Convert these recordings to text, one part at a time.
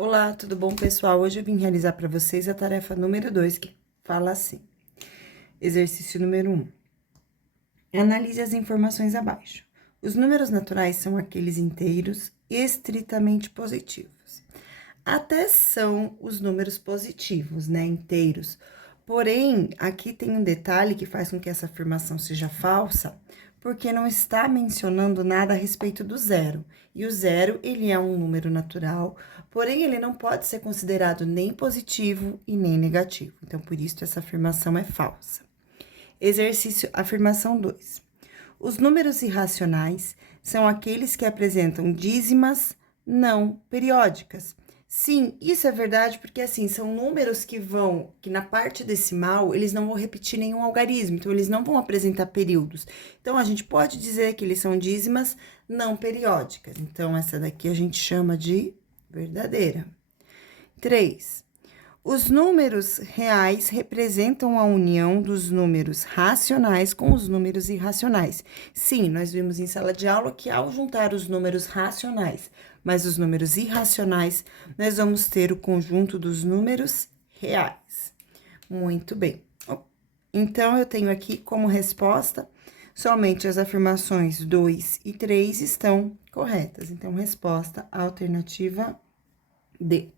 Olá, tudo bom, pessoal? Hoje eu vim realizar para vocês a tarefa número 2, que fala assim. Exercício número 1. Analise as informações abaixo. Os números naturais são aqueles inteiros estritamente positivos. Até são os números positivos, né, inteiros. Porém, aqui tem um detalhe que faz com que essa afirmação seja falsa, porque não está mencionando nada a respeito do zero. E o zero, ele é um número natural, porém ele não pode ser considerado nem positivo e nem negativo. Então, por isso, essa afirmação é falsa. Exercício, afirmação 2. Os números irracionais são aqueles que apresentam dízimas não periódicas. Sim, isso é verdade, porque assim, são números que na parte decimal, eles não vão repetir nenhum algarismo, então eles não vão apresentar períodos. Então, a gente pode dizer que eles são dízimas não periódicas. Então, essa daqui a gente chama de verdadeira. 3. Os números reais representam a união dos números racionais com os números irracionais. Sim, nós vimos em sala de aula que ao juntar os números racionais mais os números irracionais, nós vamos ter o conjunto dos números reais. Muito bem. Então, eu tenho aqui como resposta, somente as afirmações 2 e 3 estão corretas. Então, resposta alternativa D.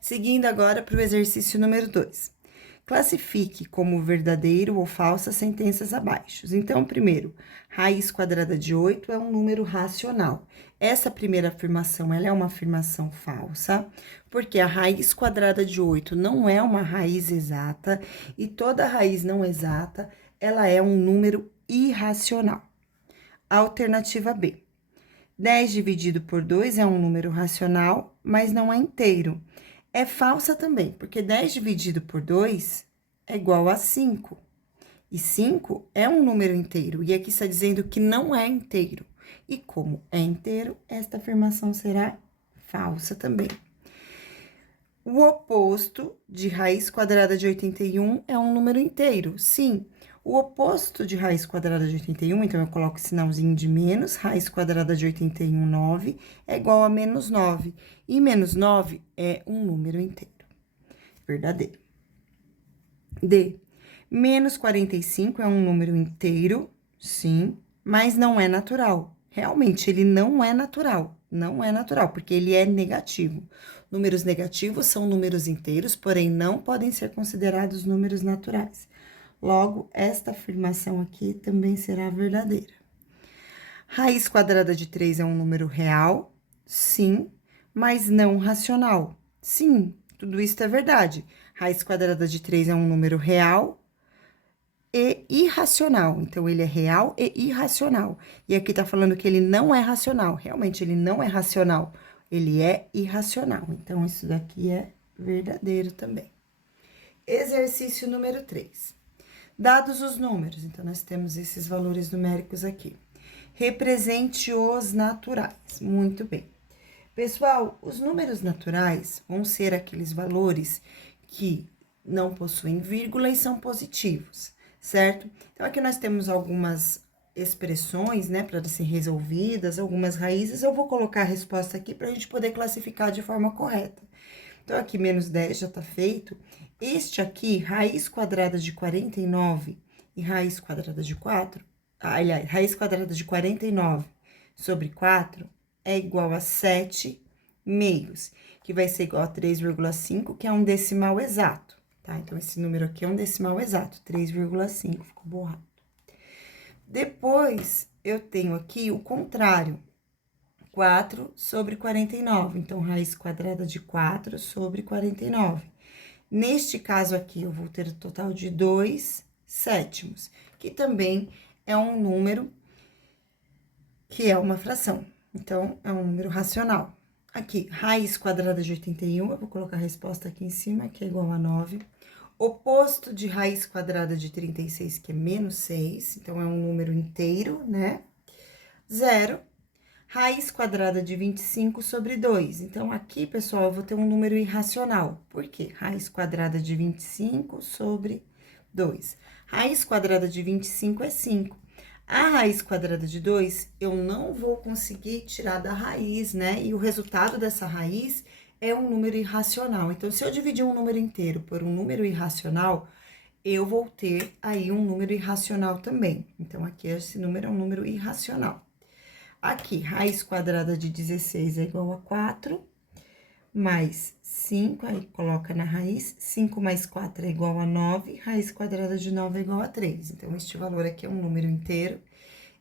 Seguindo agora para o exercício número 2. Classifique como verdadeiro ou falsa sentenças abaixo. Então, primeiro, raiz quadrada de 8 é um número racional. Essa primeira afirmação, ela é uma afirmação falsa, porque a raiz quadrada de 8 não é uma raiz exata, e toda raiz não exata, ela é um número irracional. Alternativa B. 10 dividido por 2 é um número racional, mas não é inteiro. É falsa também, porque 10 dividido por 2 é igual a 5. E 5 é um número inteiro, e aqui está dizendo que não é inteiro. E como é inteiro, esta afirmação será falsa também. O oposto de raiz quadrada de 81 é um número inteiro, sim. O oposto de raiz quadrada de 81, então eu coloco o sinalzinho de menos, raiz quadrada de 81, 9, é igual a menos 9. E menos 9 é um número inteiro. Verdadeiro. D. Menos 45 é um número inteiro, sim, mas não é natural. Realmente, ele não é natural. Não é natural, porque ele é negativo. Números negativos são números inteiros, porém não podem ser considerados números naturais. Logo, esta afirmação aqui também será verdadeira. Raiz quadrada de 3 é um número real? Sim, mas não racional. Sim, tudo isso é verdade. Raiz quadrada de 3 é um número real e irracional. Então, ele é real e irracional. E aqui tá falando que ele não é racional. Realmente, ele não é racional. Ele é irracional. Então, isso daqui é verdadeiro também. Exercício número 3. Dados os números, então, nós temos esses valores numéricos aqui. Represente os naturais. Muito bem. Pessoal, os números naturais vão ser aqueles valores que não possuem vírgula e são positivos, certo? Então, aqui nós temos algumas expressões, né, para serem resolvidas, algumas raízes. Eu vou colocar a resposta aqui para a gente poder classificar de forma correta. Então, aqui, menos 10 já tá feito. Este aqui, raiz quadrada de 49 e raiz quadrada de 4, aliás, raiz quadrada de 49 sobre 4 é igual a 7 meios, que vai ser igual a 3,5, que é um decimal exato, tá? Então, esse número aqui é um decimal exato, 3,5, ficou borrado. Depois, eu tenho aqui o contrário, 4 sobre 49. Então, raiz quadrada de 4 sobre 49. Neste caso aqui, eu vou ter o total de 2 sétimos, que também é um número que é uma fração. Então, é um número racional. Aqui, raiz quadrada de 81, eu vou colocar a resposta aqui em cima, que é igual a 9. Oposto de raiz quadrada de 36, que é menos 6, então, é um número inteiro, né? 0. Raiz quadrada de 25 sobre 2. Então, aqui, pessoal, eu vou ter um número irracional. Por quê? Raiz quadrada de 25 sobre 2. Raiz quadrada de 25 é 5. A raiz quadrada de 2, eu não vou conseguir tirar da raiz, né? E o resultado dessa raiz é um número irracional. Então, se eu dividir um número inteiro por um número irracional, eu vou ter aí um número irracional também. Então, aqui esse número é um número irracional. Aqui, raiz quadrada de 16 é igual a 4, mais 5, aí coloca na raiz, 5 mais 4 é igual a 9, raiz quadrada de 9 é igual a 3. Então, este valor aqui é um número inteiro.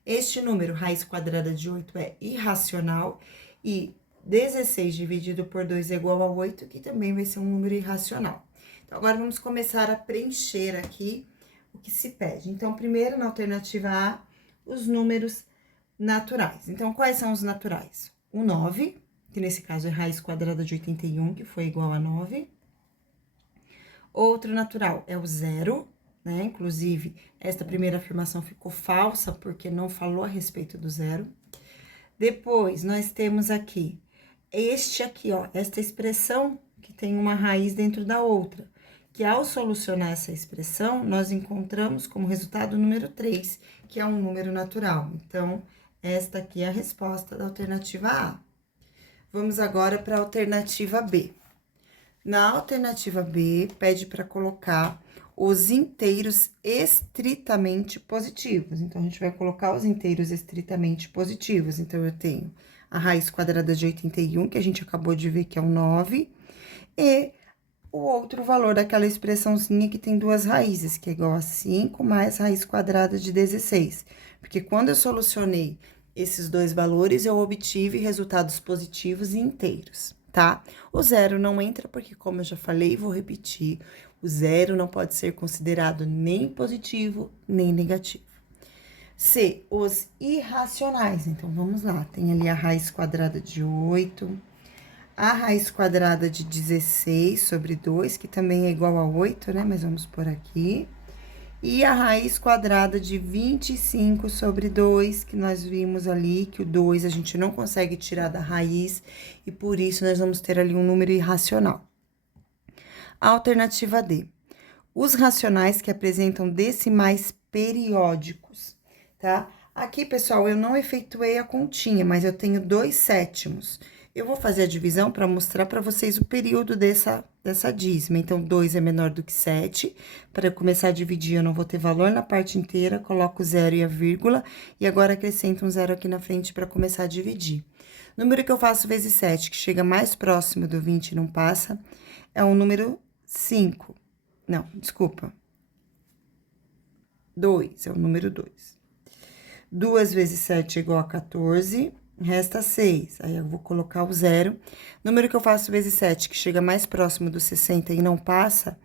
Este número, raiz quadrada de 8, é irracional, e 16 dividido por 2 é igual a 8, que também vai ser um número irracional. Então, agora, vamos começar a preencher aqui o que se pede. Então, primeiro, na alternativa A, os números naturais. Então, quais são os naturais? O 9, que nesse caso é raiz quadrada de 81, que foi igual a 9. Outro natural é o 0, né? Inclusive, esta primeira afirmação ficou falsa, porque não falou a respeito do 0. Depois, nós temos aqui, este aqui, ó, esta expressão que tem uma raiz dentro da outra, que ao solucionar essa expressão, nós encontramos como resultado o número 3, que é um número natural. Então, esta aqui é a resposta da alternativa A. Vamos agora para a alternativa B. Na alternativa B, pede para colocar os inteiros estritamente positivos. Então, a gente vai colocar os inteiros estritamente positivos. Então, eu tenho a raiz quadrada de 81, que a gente acabou de ver que é o 9, e o outro valor daquela expressãozinha que tem duas raízes, que é igual a 5 mais raiz quadrada de 16. Porque quando eu solucionei esses dois valores, eu obtive resultados positivos e inteiros, tá? O 0 não entra porque, como eu já falei, vou repetir, o 0 não pode ser considerado nem positivo, nem negativo. C, os irracionais. Então, vamos lá. Tem ali a raiz quadrada de 8, a raiz quadrada de 16 sobre 2, que também é igual a 8, né? Mas vamos por aqui. E a raiz quadrada de 25 sobre 2, que nós vimos ali, que o 2 a gente não consegue tirar da raiz, e por isso nós vamos ter ali um número irracional. A alternativa D. Os racionais que apresentam decimais periódicos, tá? Aqui, pessoal, eu não efetuei a continha, mas eu tenho 2/7. Eu vou fazer a divisão para mostrar para vocês o período dessa dízima. Então, 2 é menor do que 7. Para eu começar a dividir, eu não vou ter valor na parte inteira, coloco o 0 e a vírgula, e agora acrescento um 0 aqui na frente para começar a dividir. Número que eu faço vezes 7, que chega mais próximo do 20 e não passa, é o número 5. Não, desculpa. 2, é o número 2. 2 vezes 7 é igual a 14, resta 6. Aí, eu vou colocar o 0. Número que eu faço vezes 7, que chega mais próximo do 60 e não passa,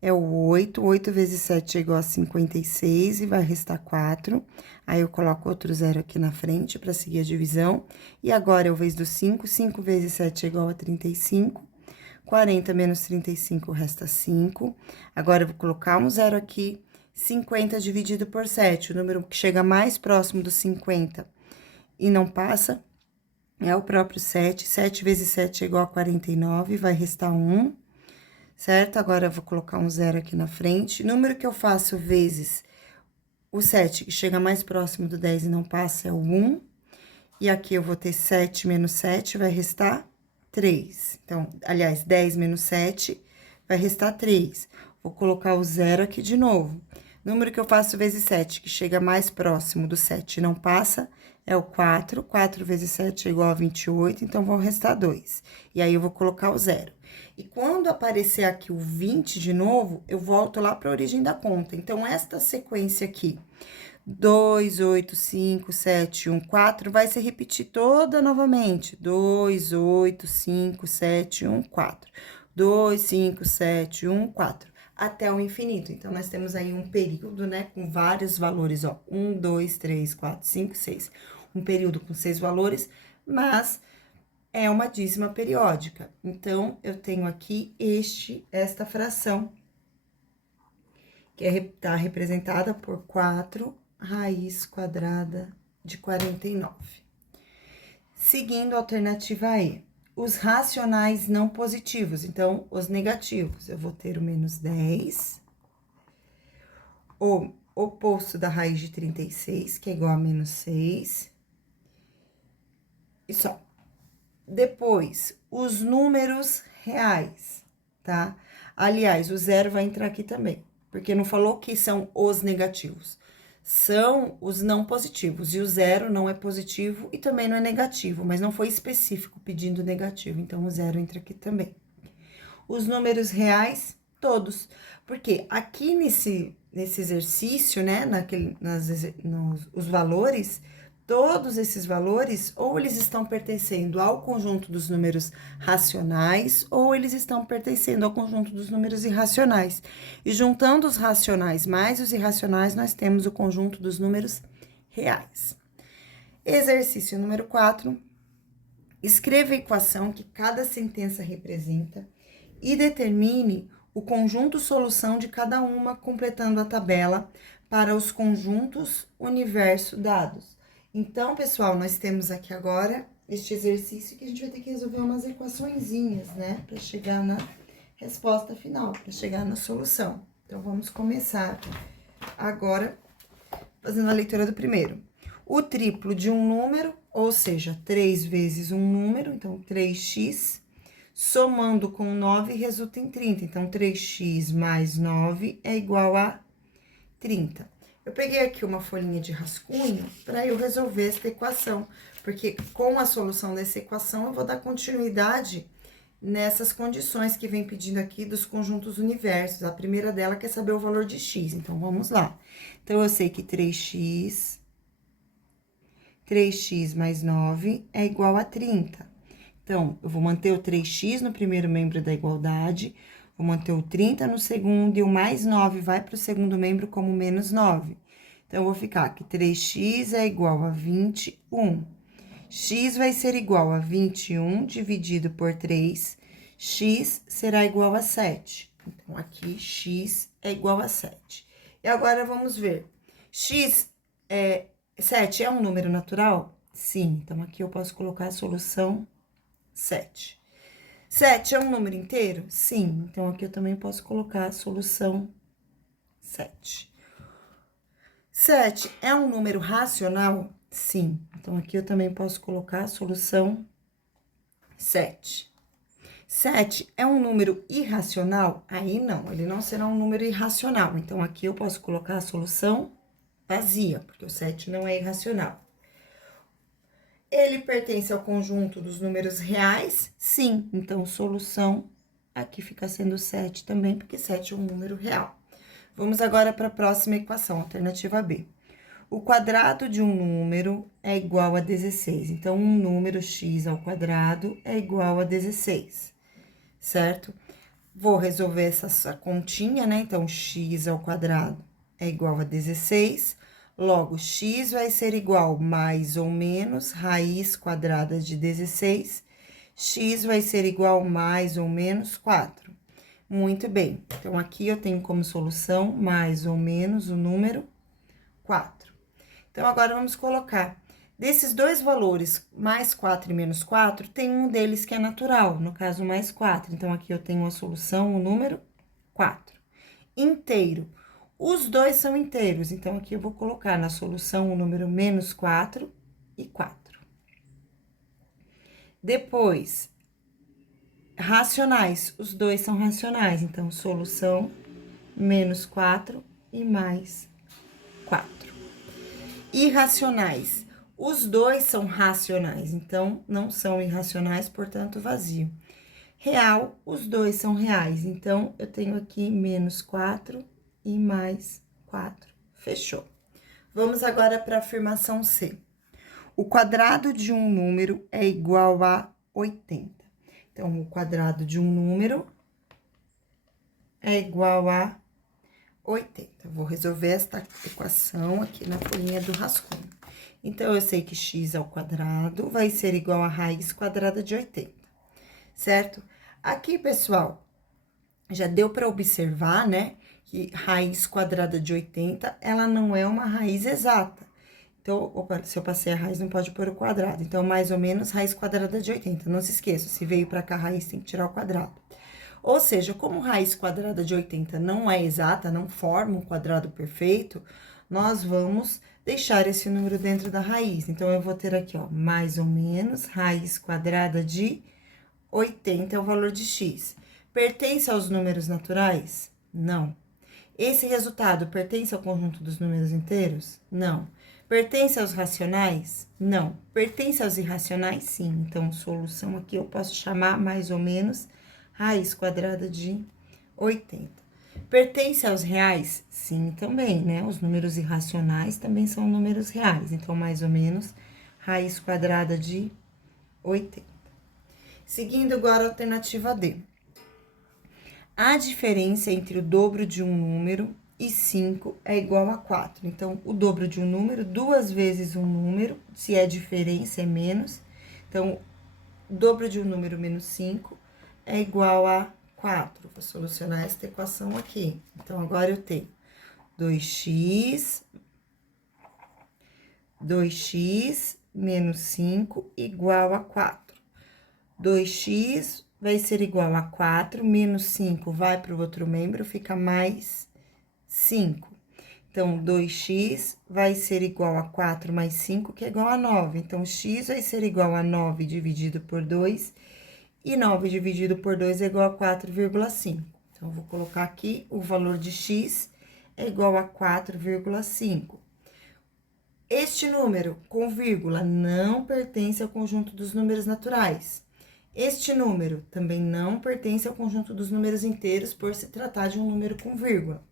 é o 8. 8 vezes 7 é igual a 56 e vai restar 4. Aí, eu coloco outro 0 aqui na frente para seguir a divisão. E agora, eu vejo do 5. 5 vezes 7 é igual a 35. 40 menos 35 resta 5. Agora, eu vou colocar um 0 aqui. 50 dividido por 7, o número que chega mais próximo do 50 e não passa é o próprio 7. 7 vezes 7 é igual a 49, vai restar 1, certo? Agora, eu vou colocar um 0 aqui na frente. Número que eu faço vezes o 7, que chega mais próximo do 10 e não passa, é o 1. E aqui eu vou ter 7 menos 7, vai restar 3. Então, aliás, 10 menos 7 vai restar 3. Vou colocar o 0 aqui de novo. Número que eu faço vezes 7, que chega mais próximo do 7 e não passa, é o 4. 4 vezes 7 é igual a 28, então, vão restar 2. E aí, eu vou colocar o 0. E quando aparecer aqui o 20 de novo, eu volto lá para a origem da conta. Então, esta sequência aqui, 2, 8, 5, 7, 1, 4, vai se repetir toda novamente. 2, 8, 5, 7, 1, 4. 2, 5, 7, 1, 4. Até o infinito. Então, nós temos aí um período, né, com vários valores, ó. 1, 2, 3, 4, 5, 6. Um período com 6 valores, mas é uma dízima periódica. Então, eu tenho aqui esta fração, que tá representada por 4 raiz quadrada de 49. Seguindo a alternativa E, os racionais não positivos, então, os negativos. Eu vou ter o menos 10, o oposto da raiz de 36, que é igual a menos 6, e só. Depois, os números reais, tá? Aliás, o zero vai entrar aqui também, porque não falou que são os negativos. São os não positivos, e o zero não é positivo e também não é negativo, mas não foi específico pedindo negativo, então o zero entra aqui também. Os números reais, todos, porque aqui nesse exercício, né, os valores, todos esses valores, ou eles estão pertencendo ao conjunto dos números racionais, ou eles estão pertencendo ao conjunto dos números irracionais. E juntando os racionais mais os irracionais, nós temos o conjunto dos números reais. Exercício número 4. Escreva a equação que cada sentença representa e determine o conjunto solução de cada uma, completando a tabela para os conjuntos universo dados. Então, pessoal, nós temos aqui agora este exercício que a gente vai ter que resolver umas equaçõezinhas, né? Para chegar na resposta final, para chegar na solução. Então, vamos começar agora fazendo a leitura do primeiro. O triplo de um número, ou seja, 3 vezes um número, então 3x, somando com 9 resulta em 30. Então, 3x mais 9 é igual a 30. Eu peguei aqui uma folhinha de rascunho para eu resolver essa equação, porque com a solução dessa equação eu vou dar continuidade nessas condições que vem pedindo aqui dos conjuntos universos. A primeira dela quer saber o valor de x, então vamos lá. Então, eu sei que 3x mais 9 é igual a 30. Então, eu vou manter o 3x no primeiro membro da igualdade, vou manter o 30 no segundo, e o mais 9 vai para o segundo membro como menos 9. Então, eu vou ficar que 3x é igual a 21. X vai ser igual a 21 dividido por 3, x será igual a 7. Então, aqui, x é igual a 7. E agora, vamos ver. 7 é um número natural? Sim. Então, aqui eu posso colocar a solução 7. 7 é um número inteiro? Sim. Então, aqui eu também posso colocar a solução 7. 7 é um número racional? Sim. Então, aqui eu também posso colocar a solução 7. 7 é um número irracional? Aí não, ele não será um número irracional. Então, aqui eu posso colocar a solução vazia, porque o 7 não é irracional. Ele pertence ao conjunto dos números reais? Sim. Então, solução aqui fica sendo 7 também, porque 7 é um número real. Vamos agora para a próxima equação, alternativa B. O quadrado de um número é igual a 16. Então, um número x ao quadrado é igual a 16, certo? Vou resolver essa continha, né? Então, x ao quadrado é igual a 16. Logo, x vai ser igual mais ou menos raiz quadrada de 16. X vai ser igual mais ou menos 4. Muito bem. Então, aqui eu tenho como solução mais ou menos o número 4. Então, agora vamos colocar. Desses dois valores, mais 4 e menos 4, tem um deles que é natural, no caso, mais 4. Então, aqui eu tenho a solução, o número 4. Inteiro. Os dois são inteiros, então, aqui eu vou colocar na solução o número menos 4 e 4. Depois, racionais. Os dois são racionais, então, solução menos 4 e mais 4. Irracionais. Os dois são racionais, então, não são irracionais, portanto, vazio. Real, os dois são reais, então, eu tenho aqui menos 4 e mais 4. Fechou. Vamos agora para a afirmação C. O quadrado de um número é igual a 80. Então, o quadrado de um número é igual a 80. Vou resolver esta equação aqui na folhinha do rascunho. Então, eu sei que x ao quadrado vai ser igual a raiz quadrada de 80, certo? Aqui, pessoal, já deu para observar, né, que raiz quadrada de 80, ela não é uma raiz exata. Então, opa, se eu passei a raiz, não pode pôr o quadrado. Então, mais ou menos, raiz quadrada de 80. Não se esqueça, se veio para cá a raiz, tem que tirar o quadrado. Ou seja, como raiz quadrada de 80 não é exata, não forma um quadrado perfeito, nós vamos deixar esse número dentro da raiz. Então, eu vou ter aqui, ó, mais ou menos, raiz quadrada de 80 é o valor de x. Pertence aos números naturais? Não. Esse resultado pertence ao conjunto dos números inteiros? Não. Pertence aos racionais? Não. Pertence aos irracionais? Sim. Então, solução aqui eu posso chamar mais ou menos raiz quadrada de 80. Pertence aos reais? Sim, também, né? Os números irracionais também são números reais. Então, mais ou menos raiz quadrada de 80. Seguindo agora a alternativa D. A diferença entre o dobro de um número e 5 é igual a 4. Então, o dobro de um número, 2 vezes um número, se é diferença, é menos. Então, o dobro de um número menos 5 é igual a 4. Vou solucionar esta equação aqui. Então, agora eu tenho 2x menos 5 igual a 4. 2x vai ser igual a 4, menos 5 vai para o outro membro, fica mais 5. Então, 2x vai ser igual a 4 mais 5, que é igual a 9. Então, x vai ser igual a 9 dividido por 2, e 9 dividido por 2 é igual a 4,5. Então, eu vou colocar aqui o valor de x é igual a 4,5. Este número com vírgula não pertence ao conjunto dos números naturais. Este número também não pertence ao conjunto dos números inteiros, por se tratar de um número com vírgula.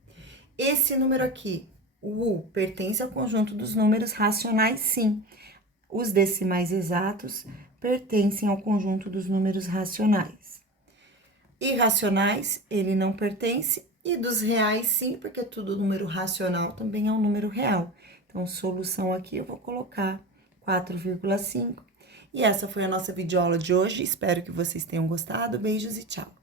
Esse número aqui, o U, pertence ao conjunto dos números racionais, sim. Os decimais exatos pertencem ao conjunto dos números racionais. Irracionais, ele não pertence, e dos reais, sim, porque tudo número racional também é um número real. Então, solução aqui eu vou colocar 4,5. E essa foi a nossa videoaula de hoje. Espero que vocês tenham gostado. Beijos e tchau!